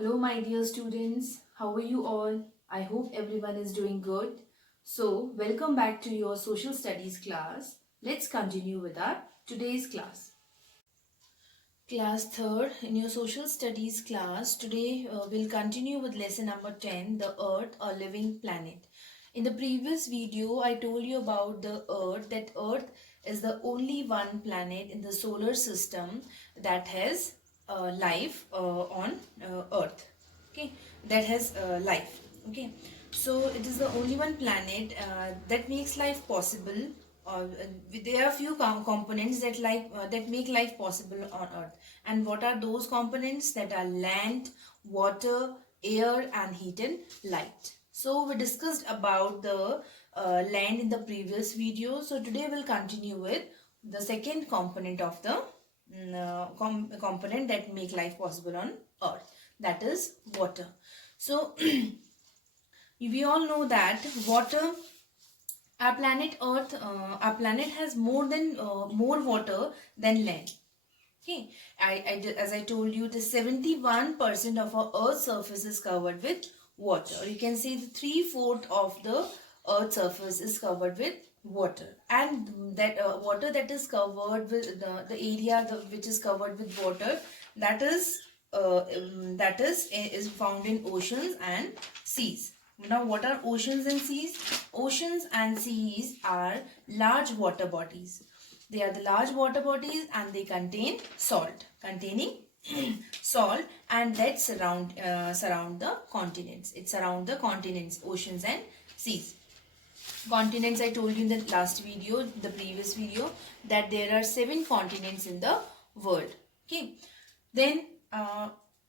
Hello, my dear students. How are you all? I hope everyone is doing good. So, welcome back to your social studies class. Let's continue with our today's class. Class 3rd in your social studies class. Today we'll continue with lesson number 10, the Earth, a living planet. In the previous video, I told you about the Earth, that Earth is the only one planet in the solar system that has life on Earth. Okay, that has life. Okay, so it is the only one planet that makes life possible. There are few components that make life possible on Earth. And what are those components? That are land, water, air, and heat and light. So we discussed about the land in the previous video. So today we'll continue with the second component of the component that make life possible on Earth. That is water. So we all know that water, our planet Earth, our planet has more water than land. Okay, as I told you, the 71% of our Earth's surface is covered with water. Or you can say the 3/4 of the Earth's surface is covered with water, and that water that is covered with the area which is covered with water, that is found in oceans and seas. Now, what are oceans and seas? Oceans and seas are large water bodies. They are the large water bodies and they contain salt, containing salt, and that surround the continents. It surround the continents, oceans and seas. Continents, I told you in the last video, the previous video, that there are 7 continents in the world. Okay. Then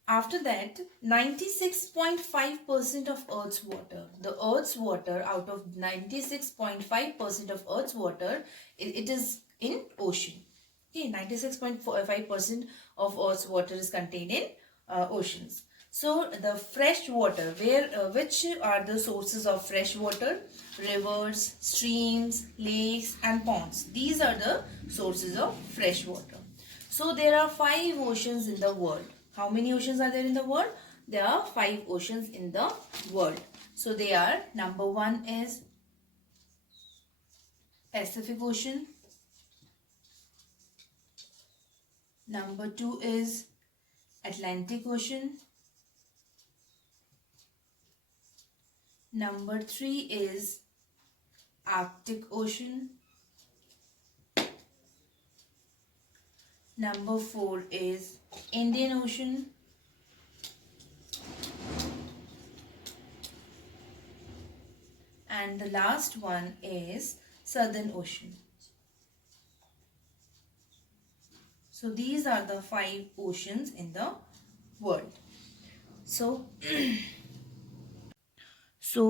after that, 96.5% of Earth's water, the Earth's water, out of 96.5% of Earth's water, it is in ocean. Okay, 96.5% of Earth's water is contained in oceans. So the fresh water, which are the sources of fresh water? Rivers, streams, lakes and ponds. These are the sources of fresh water. So there are 5 oceans in the world. How many oceans are there in the world? There are 5 oceans in the world. So they are, number 1 is Pacific Ocean. Number 2 is Atlantic Ocean. Number 3 is Arctic Ocean. Number 4 is Indian Ocean. And the last one is Southern Ocean. So these are the 5 oceans in the world. So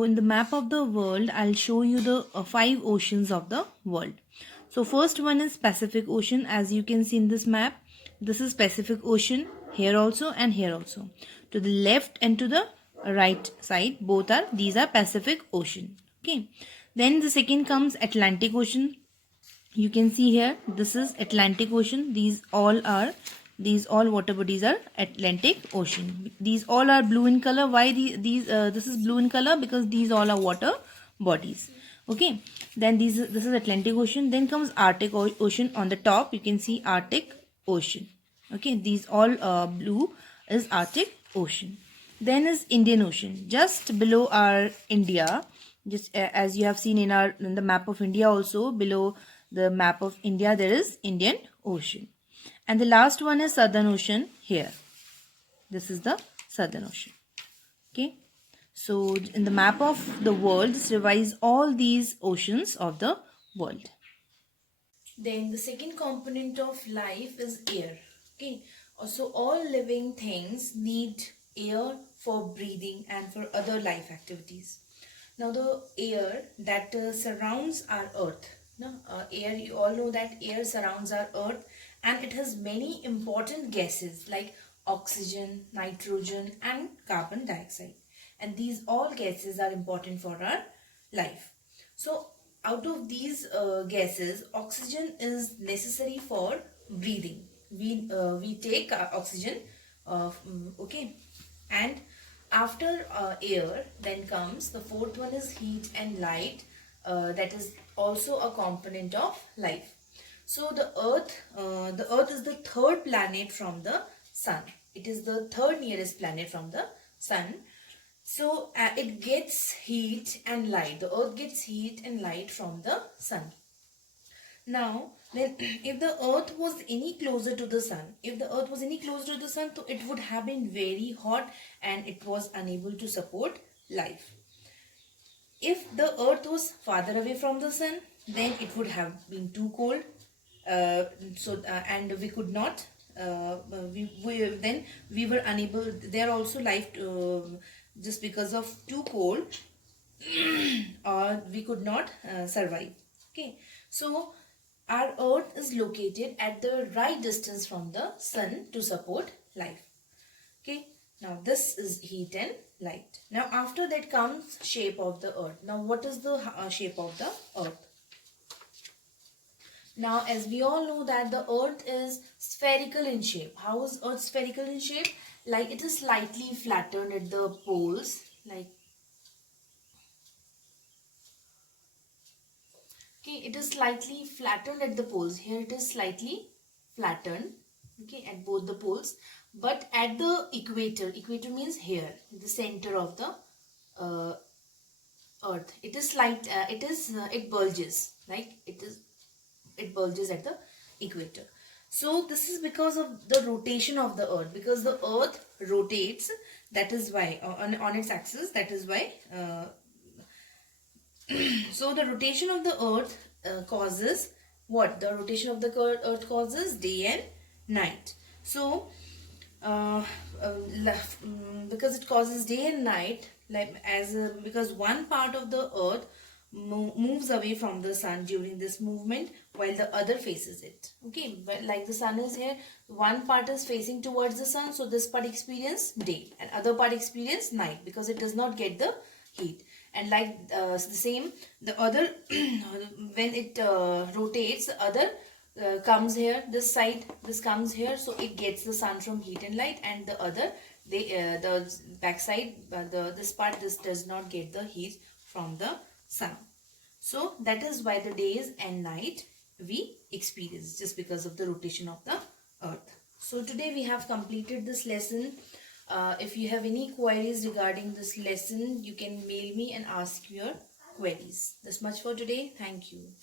in the map of the world, I'll show you the 5 oceans of the world. So first one is Pacific Ocean. As you can see in this map, this is Pacific Ocean, here also and here also. To the left and to the right side, these are Pacific Ocean. Okay. Then the second comes Atlantic Ocean. You can see here, this is Atlantic Ocean. These all water bodies are Atlantic Ocean. These all are blue in color. Why this is blue in color? Because these all are water bodies. Okay. Then this is Atlantic Ocean. Then comes Arctic Ocean on the top. You can see Arctic Ocean. Okay. These all blue is Arctic Ocean. Then is Indian Ocean. Just below our India, just as you have seen in the map of India also, below the map of India there is Indian Ocean. And the last one is Southern Ocean here. This is the Southern Ocean. Okay. So in the map of the world, just revise all these oceans of the world. Then the second component of life is air. Okay. So all living things need air for breathing and for other life activities. Now the air that surrounds our earth. Air, you all know that air surrounds our earth, and it has many important gases like oxygen, nitrogen and carbon dioxide. And these all gases are important for our life. So out of these gases, oxygen is necessary for breathing. We take oxygen, okay. And after air, then comes the fourth one is heat and light. That is also a component of life. So the Earth is the third planet from the Sun. It is the third nearest planet from the Sun. So it gets heat and light. The Earth gets heat and light from the Sun. Now, then if the Earth was any closer to the Sun, so it would have been very hot and it was unable to support life. If the Earth was farther away from the Sun, then it would have been too cold. And we could not. Then we were unable. There also life just because of too cold, or we could not survive. Okay, so our Earth is located at the right distance from the Sun to support life. Okay, now this is heat and light. Now after that comes shape of the Earth. Now what is the shape of the Earth? Now as we all know that the Earth is spherical in shape. How is Earth spherical in shape? Like it is slightly flattened at the poles. Okay, it is slightly flattened at the poles. Here it is slightly flattened, okay, at both the poles. But at the equator means here, the center of the Earth, it is it bulges, like it bulges at the equator. So this is because of the rotation of the Earth, because the Earth rotates. That is why on its axis. That is why. So the rotation of the Earth causes what? The rotation of the Earth causes day and night. So because it causes day and night, because one part of the Earth moves away from the Sun during this movement while the other faces it. Okay, but like the Sun is here, one part is facing towards the Sun, so this part experience day and other part experience night because it does not get the heat. And like the same, the other when it rotates, the other comes here, this side, this comes here, so it gets the Sun from heat and light, and the other, the back side, this part, this does not get the heat from the Sun. So that is why the days and night we experience, just because of the rotation of the Earth. So today we have completed this lesson. If you have any queries regarding this lesson, you can mail me and ask your queries. This much for today. Thank you.